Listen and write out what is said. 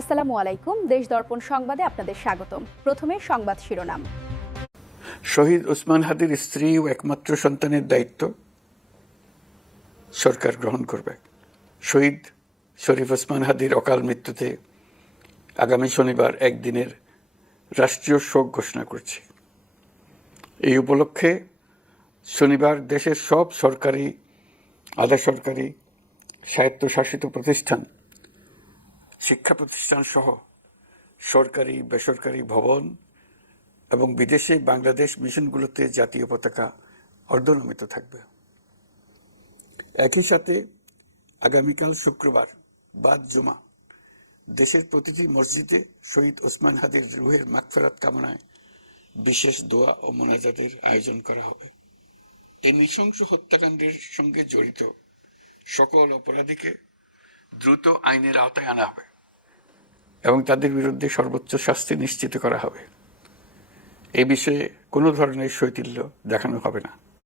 আসসালামু আলাইকুম। দেশ দর্পণ সংবাদে আপনাদের স্বাগতম। প্রথমে সংবাদ শিরোনাম। শহীদ ওসমান হাদির স্ত্রী ও একমাত্র সন্তানের দায়িত্ব সরকার গ্রহণ করবে। শহীদ শরীফ ওসমান হাদির অকাল মৃত্যুতে আগামী শনিবার একদিনের রাষ্ট্রীয় শোক ঘোষণা করছে। এই উপলক্ষে শনিবার দেশের সব সরকারি, আধা সরকারি, স্বায়ত্তশাসিত প্রতিষ্ঠান, শিক্ষা প্রতিষ্ঠান সহ সরকারি বেসরকারি ভবন এবং বিদেশে বাংলাদেশ মিশনগুলোতে জাতীয় পতাকা অর্ধনমিত থাকবে। একই সাথে আগামীকাল শুক্রবার বাদ জুমা দেশের প্রতিটি মসজিদে শহীদ ওসমান হাদির রুহের মাগফিরাত কামনায় বিশেষ দোয়া ও মোনাজাতের আয়োজন করা হবে। এই নৃশংস হত্যাকাণ্ডের সঙ্গে জড়িত সকল অপরাধীকে দ্রুত আইনের আওতায় আনা হবে এবং তাদের বিরুদ্ধে সর্বোচ্চ শাস্তি নিশ্চিত করা হবে। এই বিষয়ে কোনো ধরনের শৈথিল্য দেখানো হবে না।